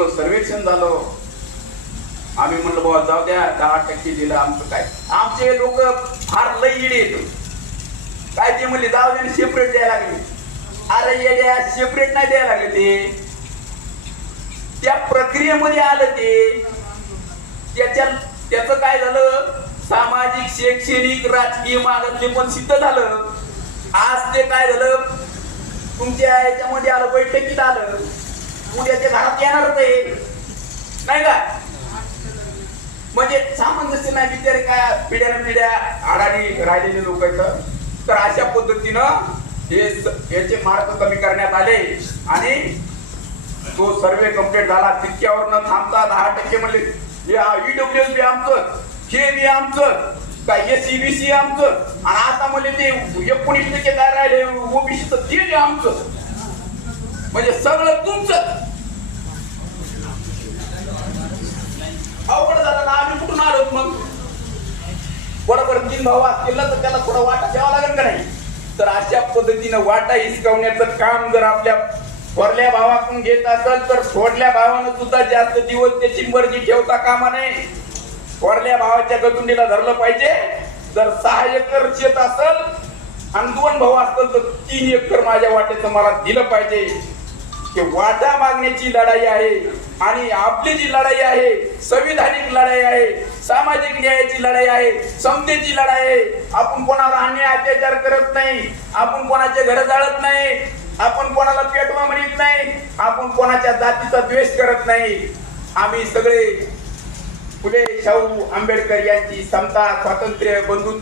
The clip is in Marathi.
सगळं सर्वेक्षण झालं. आम्ही म्हणलं बाबा जाऊ द्या दहा टक्के दिलं आमचं काय? आमचे लोक फार लई येत काय ते म्हणले जाऊ दे सेपरेट द्यायला लागले. अरे येड्या सेपरेट नाही द्यायला लागले ते. त्या प्रक्रियेमध्ये आलं ते. त्याच्या त्याचं काय झालं? सामाजिक शैक्षणिक राजकीय मागातले पण सिद्ध झालं. आज ते काय झालं? तुमच्या याच्यामध्ये आलं बैठकीत आलं. उद्याच्या घरात येणारच आहे नाही का? म्हणजे सामंजस्य नाही बिचारे काय पिढ्या पिढ्या आडाडी राहिलेले लोक आहेत तर अशा पद्धतीनं हे याचे मार्क कमी करण्यात आले. आणि तो सर्वे कंप्लीट झाला तितक्यावर न थांबता दहा टक्के म्हणले ईडब्ल्यू बी आमचं हे बी आमचं काय एस सी आमचं? आणि आता म्हणले ते एकोणीस टक्के काय राहिले? ओबीसीचं ते बी आमचं. म्हणजे सगळं तुमचं. अवघड झालं ना आम्ही कुठून आलो मग? बरोबर तीन भाऊ असतील ना तर त्याला थोडा वाटा द्यावा लागेल का नाही? तर अशा पद्धतीनं वाटा हिसकावण्याचं काम जर आपल्या वरल्या भावाकडून घेत असेल तर सोडल्या भावानं सुद्धा जास्त दिवस त्याची मर्जी ठेवता कामा नये. वरल्या भावाच्या गतुंडीला धरलं पाहिजे. जर सहा एकर शेत असेल आणि दोन भाऊ असतील तर तीन एकर माझ्या वाट्याचं मला दिलं पाहिजे. की वाटा मागण्याची लढाई आहे आणि आपली जी लढाई आहे संविधानिक लढाई आहे सामाजिक न्यायाची लढाई आहे समतेची लढाई आहे. आपण कोणाला अन्याय अत्याचार करत नाही आपण कोणाचे घर जाळत नाही आपण कोणाला पेटवा म्हणत नाही आपण कोणाच्या जातीचा द्वेष करत नाही. आम्ही सगळे फुले शाहू आंबेडकर यांची समता स्वातंत्र्य बंधुत्व